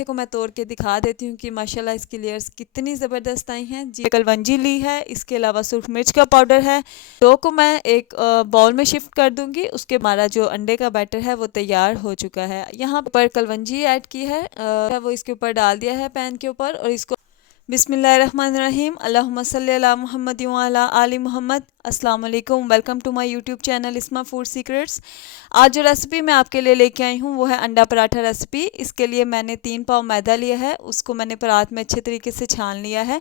पराठे को मैं तोड़ के दिखा देती हूँ कि माशाल्लाह इसकी लेयर्स कितनी ज़बरदस्त आई हैं जी। कलवंजी ली है, इसके अलावा सुरख मिर्च का पाउडर है। डो को मैं एक बाउल में शिफ्ट कर दूंगी। उसके हमारा जो अंडे का बैटर है वो तैयार हो चुका है। यहाँ पर कलवंजी ऐड की है, वो इसके ऊपर डाल दिया है पैन के ऊपर और इसको बिस्मिल्लाहिर्रहमानिर्रहीम अल्लाहुम्मा सल्ली अला मुहम्मद व अला आलि मुहम्मद। अस्सलाम वालेकुम, welcome to my YouTube channel Isma food secrets. आज जो रेसिपी मैं आपके लिए लेके आई हूँ वो है अंडा पराठा रेसिपी। इसके लिए मैंने 3 पाव मैदा लिया है, उसको मैंने परात में अच्छे तरीके से छान लिया है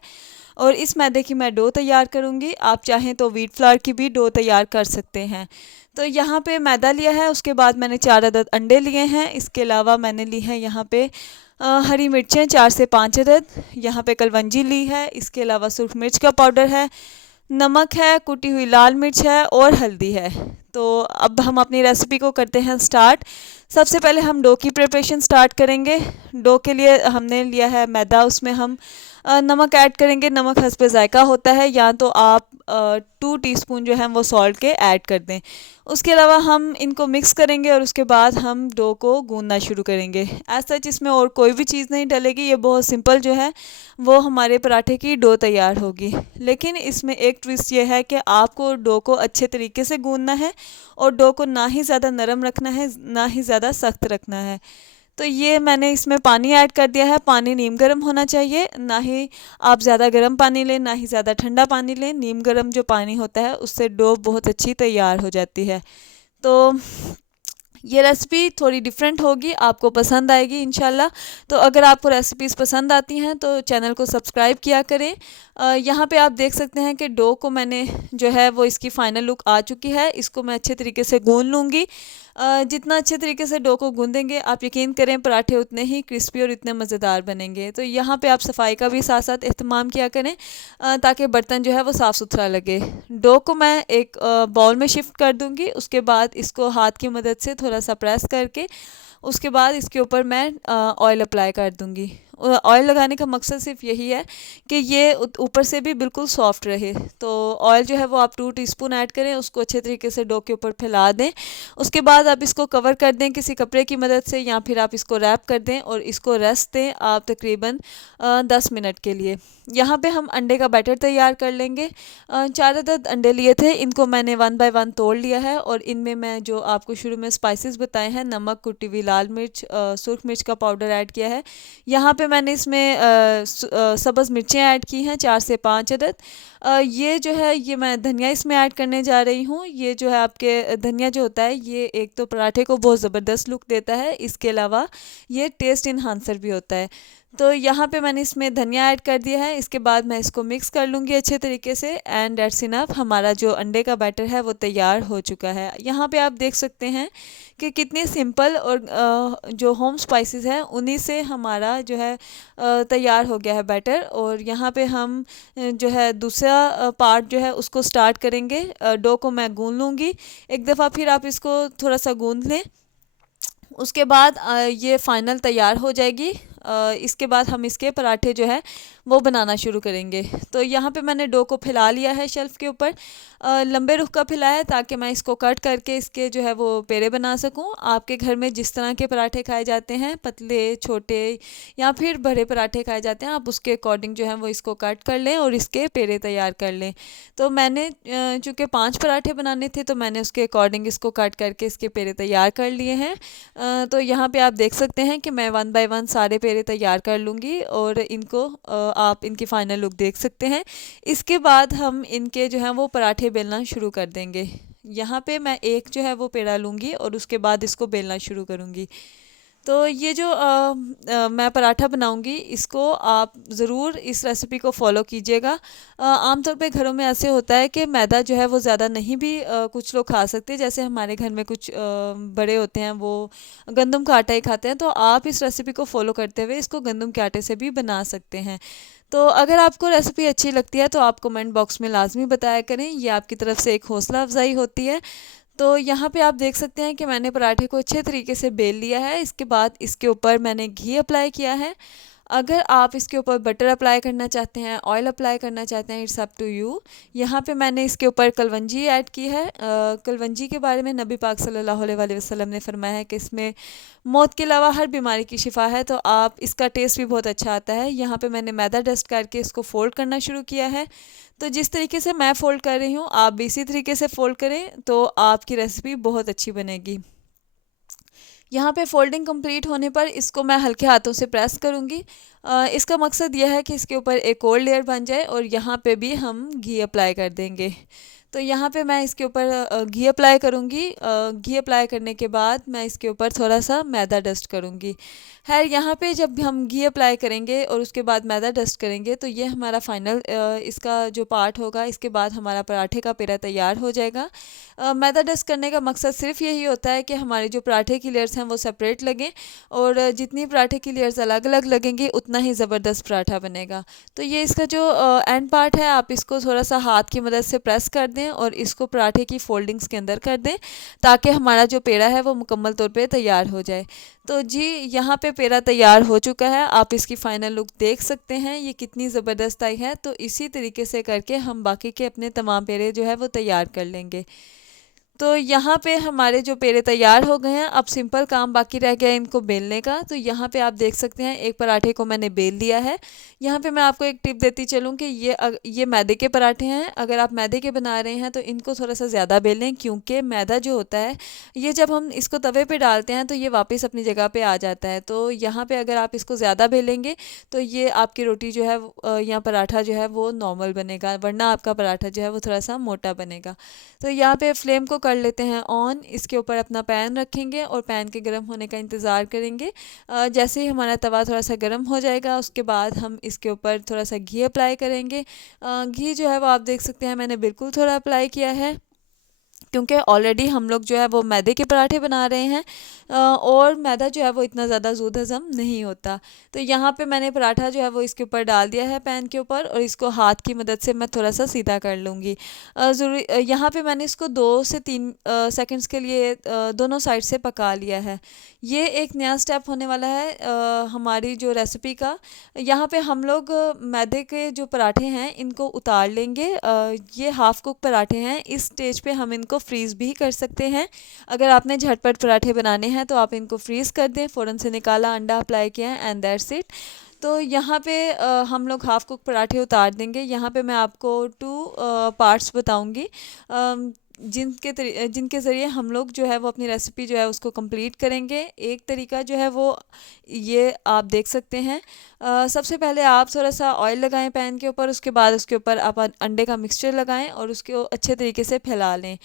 और इस मैदे की मैं डो तैयार करूँगी। आप चाहें तो व्हीट फ्लावर की भी डो तैयार कर सकते हैं। तो यहाँ पे मैदा लिया है, उसके बाद मैंने 4 अदद अंडे लिए हैं। इसके अलावा मैंने ली है यहाँ पे हरी मिर्चें 4 से 5 अदद, यहाँ पे कलवंजी ली है, इसके अलावा सुरख मिर्च का पाउडर है, नमक है, कुटी हुई लाल मिर्च है और हल्दी है। तो अब हम अपनी रेसिपी को करते हैं स्टार्ट। सबसे पहले हम डो की प्रिपरेशन स्टार्ट करेंगे। डो के लिए हमने लिया है मैदा, उसमें हम नमक ऐड करेंगे। नमक हस्बे ज़ायका होता है, या तो आप 2 टीस्पून जो है वो सॉल्ट के ऐड कर दें। उसके अलावा हम इनको मिक्स करेंगे और उसके बाद हम डो को गूंदना शुरू करेंगे। ऐसा इसमें और कोई भी चीज़ नहीं डलेगी, ये बहुत सिंपल जो है वो हमारे पराठे की डो तैयार होगी। लेकिन इसमें एक ट्विस्ट ये है कि आपको डो को अच्छे तरीके से गूंदना है और डो को ना ही ज़्यादा नरम रखना है ना ही ज़्यादा सख्त रखना है। तो ये मैंने इसमें पानी ऐड कर दिया है। पानी नीम गर्म होना चाहिए, ना ही आप ज़्यादा गर्म पानी लें ना ही ज़्यादा ठंडा पानी लें। नीम गर्म जो पानी होता है उससे डो बहुत अच्छी तैयार हो जाती है। तो ये रेसिपी थोड़ी डिफरेंट होगी, आपको पसंद आएगी इंशाल्लाह। तो अगर आपको रेसिपीज़ पसंद आती हैं तो चैनल को सब्सक्राइब किया करें। यहाँ पे आप देख सकते हैं कि डो को मैंने जो है वो इसकी फ़ाइनल लुक आ चुकी है। इसको मैं अच्छे तरीके से गूंद लूँगी। जितना अच्छे तरीके से डो को गूंदेंगे आप यकीन करें पराठे उतने ही क्रिस्पी और इतने मज़ेदार बनेंगे। तो यहाँ पे आप सफाई का भी साथ साथ एहतमाम किया करें ताकि बर्तन जो है वो साफ़ सुथरा लगे। डो को मैं एक बाउल में शिफ्ट कर दूँगी। उसके बाद इसको हाथ की मदद से थोड़ा सा प्रेस करके उसके बाद इसके ऊपर मैं ऑयल अप्लाई कर दूँगी। ऑयल लगाने का मकसद सिर्फ यही है कि ये ऊपर से भी बिल्कुल सॉफ्ट रहे। तो ऑयल जो है वो आप 2 टीस्पून ऐड करें, उसको अच्छे तरीके से डो के ऊपर फैला दें। उसके बाद आप इसको कवर कर दें किसी कपड़े की मदद से, या फिर आप इसको रैप कर दें और इसको रेस्ट दें आप तकरीबन 10 मिनट के लिए। यहाँ पे हम अंडे का बैटर तैयार कर लेंगे। 4 अदद अंडे लिए थे, इनको मैंने 1 बाय 1 तोड़ लिया है और इनमें मैं जो आपको शुरू में स्पाइसेस बताए हैं, नमक, कुटी हुई लाल मिर्च, सुरख मिर्च का पाउडर ऐड किया है। यहाँ पे मैंने इसमें सब्ज़ मिर्चें ऐड की हैं 4 से 5 अदद। ये जो है ये मैं धनिया इसमें ऐड करने जा रही हूँ। ये जो है आपके धनिया जो होता है ये एक तो पराठे को बहुत ज़बरदस्त लुक देता है, इसके अलावा ये टेस्ट इन्हांसर भी होता है। तो यहाँ पे मैंने इसमें धनिया ऐड कर दिया है। इसके बाद मैं इसको मिक्स कर लूँगी अच्छे तरीके से एंड दैट्स इनफ। हमारा जो अंडे का बैटर है वो तैयार हो चुका है। यहाँ पे आप देख सकते हैं कि कितनी सिंपल और जो होम स्पाइसेस हैं उन्हीं से हमारा जो है तैयार हो गया है बैटर। और यहाँ पे हम जो है दूसरा पार्ट जो है उसको स्टार्ट करेंगे। डो को मैं गूंद लूँगी एक दफ़ा, फिर आप इसको थोड़ा सा गूंद लें। उसके बाद ये फ़ाइनल तैयार हो जाएगी। इसके बाद हम इसके पराठे जो है वो बनाना शुरू करेंगे। तो यहाँ पे मैंने डो को फैला लिया है शेल्फ़ के ऊपर, लंबे रुख का फैलाया है ताकि मैं इसको कट करके इसके जो है वो पेड़े बना सकूँ। आपके घर में जिस तरह के पराठे खाए जाते हैं, पतले, छोटे या फिर बड़े पराठे खाए जाते हैं, आप उसके अकॉर्डिंग जो है वो इसको कट कर लें और इसके पेड़े तैयार कर लें। तो मैंने चूँकि 5 पराठे बनाने थे तो मैंने उसके अकॉर्डिंग इसको कट करके इसके पेड़े तैयार कर लिए हैं। तो यहाँ पे आप देख सकते हैं कि मैं 1 बाय 1 सारे पेड़े तैयार कर लूँगी और इनको आप इनकी फ़ाइनल लुक देख सकते हैं। इसके बाद हम इनके जो हैं वो पराठे बेलना शुरू कर देंगे। यहाँ पे मैं एक जो है वो पेड़ा लूँगी और उसके बाद इसको बेलना शुरू करूँगी। तो ये जो मैं पराठा बनाऊंगी इसको आप ज़रूर इस रेसिपी को फॉलो कीजिएगा। आमतौर पे घरों में ऐसे होता है कि मैदा जो है वो ज़्यादा नहीं भी कुछ लोग खा सकते, जैसे हमारे घर में कुछ बड़े होते हैं वो गंदम का आटा ही खाते हैं। तो आप इस रेसिपी को फॉलो करते हुए इसको गंदम के आटे से भी बना सकते हैं। तो अगर आपको रेसिपी अच्छी लगती है तो आप कमेंट बॉक्स में लाजमी बताया करें, ये आपकी तरफ से एक हौसला अफजाई होती है। तो यहाँ पे आप देख सकते हैं कि मैंने पराठे को अच्छे तरीके से बेल लिया है। इसके बाद इसके ऊपर मैंने घी अप्लाई किया है। अगर आप इसके ऊपर बटर अप्लाई करना चाहते हैं, ऑयल अप्लाई करना चाहते हैं, इट्स अप टू यू। यहाँ पे मैंने इसके ऊपर कलवंजी ऐड की है। कलवंजी के बारे में नबी पाक सल्लल्लाहु अलैहि वसल्लम ने फरमाया है कि इसमें मौत के अलावा हर बीमारी की शिफा है, तो आप इसका टेस्ट भी बहुत अच्छा आता है। यहाँ पे मैंने मैदा डस्ट करके इसको फ़ोल्ड करना शुरू किया है। तो जिस तरीके से मैं फ़ोल्ड कर रही हूँ, आप भी इसी तरीके से फ़ोल्ड करें तो आपकी रेसिपी बहुत अच्छी बनेगी। यहाँ पे फोल्डिंग कंप्लीट होने पर इसको मैं हल्के हाथों से प्रेस करूँगी। इसका मकसद यह है कि इसके ऊपर एक और लेयर बन जाए और यहाँ पे भी हम घी अप्लाई कर देंगे। तो यहाँ पे मैं इसके ऊपर घी अप्लाई करूँगी। घी अप्लाई करने के बाद मैं इसके ऊपर थोड़ा सा मैदा डस्ट करूँगी। खैर यहाँ पे जब हम घी अप्लाई करेंगे और उसके बाद मैदा डस्ट करेंगे तो ये हमारा फाइनल इसका जो पार्ट होगा, इसके बाद हमारा पराठे का पेड़ा तैयार हो जाएगा। मैदा डस्ट करने का मकसद सिर्फ यही होता है कि हमारे जो पराठे की लेयर्स हैं वो सेपरेट लगें, और जितनी पराठे की लेयर्स अलग अलग लगेंगी उतना ही ज़बरदस्त पराठा बनेगा। तो ये इसका जो एंड पार्ट है, आप इसको थोड़ा सा हाथ की मदद से प्रेस कर दें और इसको पराठे की फोल्डिंग्स के अंदर कर दें, ताकि हमारा जो पेड़ा है वो मुकम्मल तौर पे तैयार हो जाए। तो जी यहाँ पे पेड़ा तैयार हो चुका है, आप इसकी फ़ाइनल लुक देख सकते हैं ये कितनी ज़बरदस्त आई है। तो इसी तरीके से करके हम बाकी के अपने तमाम पेड़े जो है वो तैयार कर लेंगे। तो यहाँ पे हमारे जो पेड़े तैयार हो गए हैं, अब सिंपल काम बाकी रह गया है इनको बेलने का। तो यहाँ पे आप देख सकते हैं एक पराठे को मैंने बेल लिया है। यहाँ पे मैं आपको एक टिप देती चलूँ कि ये मैदे के पराठे हैं। अगर आप मैदे के बना रहे हैं तो इनको थोड़ा सा ज़्यादा बेलें, क्योंकि मैदा जो होता है ये जब हम इसको तवे पे डालते हैं तो ये वापस अपनी जगह पे आ जाता है। तो यहाँ पे अगर आप इसको ज़्यादा बेलेंगे तो ये आपकी रोटी जो है या पराठा जो है वो नॉर्मल बनेगा, वरना आपका पराठा जो है वो थोड़ा सा मोटा बनेगा। तो यहाँ पे फ्लेम को कर लेते हैं ऑन। इसके ऊपर अपना पैन रखेंगे और पैन के गर्म होने का इंतज़ार करेंगे। जैसे ही हमारा तवा थोड़ा सा गर्म हो जाएगा उसके बाद हम इसके ऊपर थोड़ा सा घी अप्लाई करेंगे। घी जो है वो आप देख सकते हैं मैंने बिल्कुल थोड़ा अप्लाई किया है, क्योंकि ऑलरेडी हम लोग जो है वो मैदे के पराठे बना रहे हैं, और मैदा जो है वो इतना ज़्यादा ज़ूद हज़म नहीं होता। तो यहाँ पे मैंने पराठा जो है वो इसके ऊपर डाल दिया है पैन के ऊपर, और इसको हाथ की मदद से मैं थोड़ा सा सीधा कर लूँगी। ज़रूरी यहाँ पे मैंने इसको 2 से 3 सेकंड्स के लिए दोनों साइड से पका लिया है। ये एक नया स्टेप होने वाला है हमारी जो रेसिपी का। यहाँ पे हम लोग मैदे के जो पराठे हैं इनको उतार लेंगे। ये हाफ़ कुक पराठे हैं, इस स्टेज पे हम इनको फ्रीज़ भी कर सकते हैं। अगर आपने झटपट पराठे बनाने हैं तो आप इनको फ्रीज़ कर दें, फ़ौरन से निकाला, अंडा अप्लाई किया एंड दैट्स इट। तो यहाँ पे हम लोग हाफ़ कुक पराठे उतार देंगे। यहाँ पे मैं आपको 2 पार्ट्स बताऊँगी जिनके ज़रिए हम लोग जो है वो अपनी रेसिपी जो है उसको कंप्लीट करेंगे। एक तरीका जो है वो ये आप देख सकते हैं। सबसे पहले आप थोड़ा सा ऑयल लगाएं पैन के ऊपर, उसके बाद उसके ऊपर आप अंडे का मिक्सचर लगाएं और उसको अच्छे तरीके से फैला लें।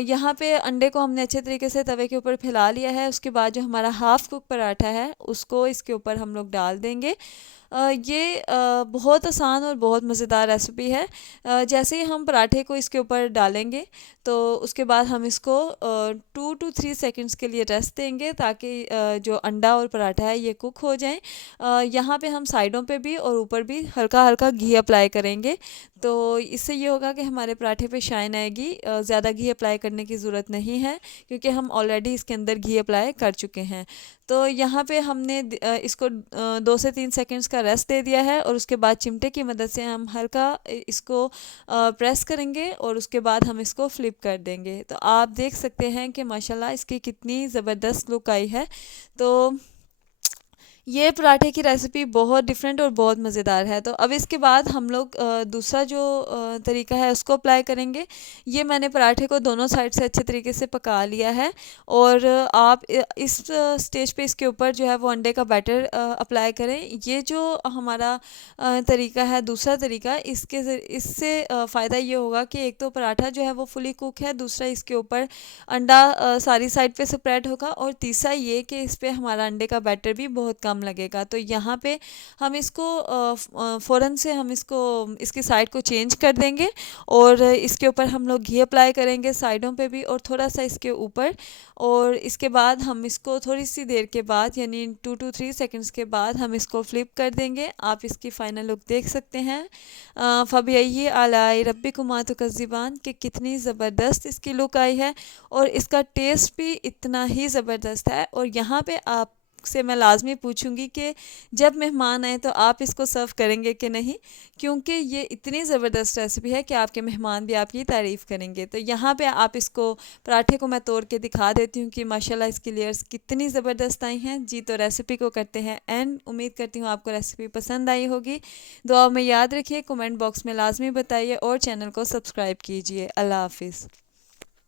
यहाँ पे अंडे को हमने अच्छे तरीके से तवे के ऊपर फैला लिया है। उसके बाद जो हमारा हाफ़ कुक पराठा है उसको इसके ऊपर हम लोग डाल देंगे। ये बहुत आसान और बहुत मज़ेदार रेसिपी है। जैसे ही हम पराठे को इसके ऊपर डालेंगे तो उसके बाद हम इसको 2 to 3 सेकंड्स के लिए रेस्ट देंगे, ताकि जो अंडा और पराठा है ये कुक हो जाएं। यहाँ पे हम साइडों पे भी और ऊपर भी हल्का हल्का घी अप्लाई करेंगे, तो इससे ये होगा कि हमारे पराठे पे शाइन आएगी। ज़्यादा घी अप्लाई करने की ज़रूरत नहीं है, क्योंकि हम ऑलरेडी इसके अंदर घी अप्लाई कर चुके हैं। तो यहाँ पे हमने इसको 2 से 3 सेकंड्स का रेस्ट दे दिया है, और उसके बाद चिमटे की मदद से हम हल्का इसको प्रेस करेंगे और उसके बाद हम इसको फ्लिप कर देंगे। तो आप देख सकते हैं कि माशाल्लाह इसकी कितनी ज़बरदस्त लुक आई है। तो ये पराठे की रेसिपी बहुत डिफरेंट और बहुत मज़ेदार है। तो अब इसके बाद हम लोग दूसरा जो तरीका है उसको अप्लाई करेंगे। ये मैंने पराठे को दोनों साइड से अच्छे तरीके से पका लिया है, और आप इस स्टेज पे इसके ऊपर जो है वो अंडे का बैटर अप्लाई करें। ये जो हमारा तरीका है, दूसरा तरीका, इससे फ़ायदा ये होगा कि एक तो पराठा जो है वो फुली कुक है, दूसरा इसके ऊपर अंडा सारी साइड पे स्प्रेड होगा, और तीसरा ये कि इस पे हमारा अंडे का बैटर भी बहुत कम लगेगा। तो यहाँ पे हम इसको फ़ौरन से हम इसको इसकी साइड को चेंज कर देंगे, और इसके ऊपर हम लोग घी अप्लाई करेंगे साइडों पे भी और थोड़ा सा इसके ऊपर, और इसके बाद हम इसको थोड़ी सी देर के बाद यानी 2 to 3 सेकंड्स के बाद हम इसको फ्लिप कर देंगे। आप इसकी फ़ाइनल लुक देख सकते हैं। फ़बिअय्यि आलाइ रब्बिकुमा तुकज़्ज़िबान, कि कितनी ज़बरदस्त इसकी लुक आई है, और इसका टेस्ट भी इतना ही ज़बरदस्त है। और यहाँ पे आप से मैं लाजमी पूछूंगी कि जब मेहमान आए तो आप इसको सर्व करेंगे कि नहीं, क्योंकि ये इतनी ज़बरदस्त रेसिपी है कि आपके मेहमान भी आपकी तारीफ़ करेंगे। तो यहाँ पे आप इसको पराठे को मैं तोड़ के दिखा देती हूँ कि माशाल्लाह इसकी लेयर्स कितनी ज़बरदस्त आई हैं जी। तो रेसिपी को करते हैं एंड उम्मीद करती हूँ आपको रेसिपी पसंद आई होगी। दुआ में याद रखिए, कमेंट बॉक्स में लाजमी बताइए और चैनल को सब्सक्राइब कीजिए। अल्लाह हाफिज़।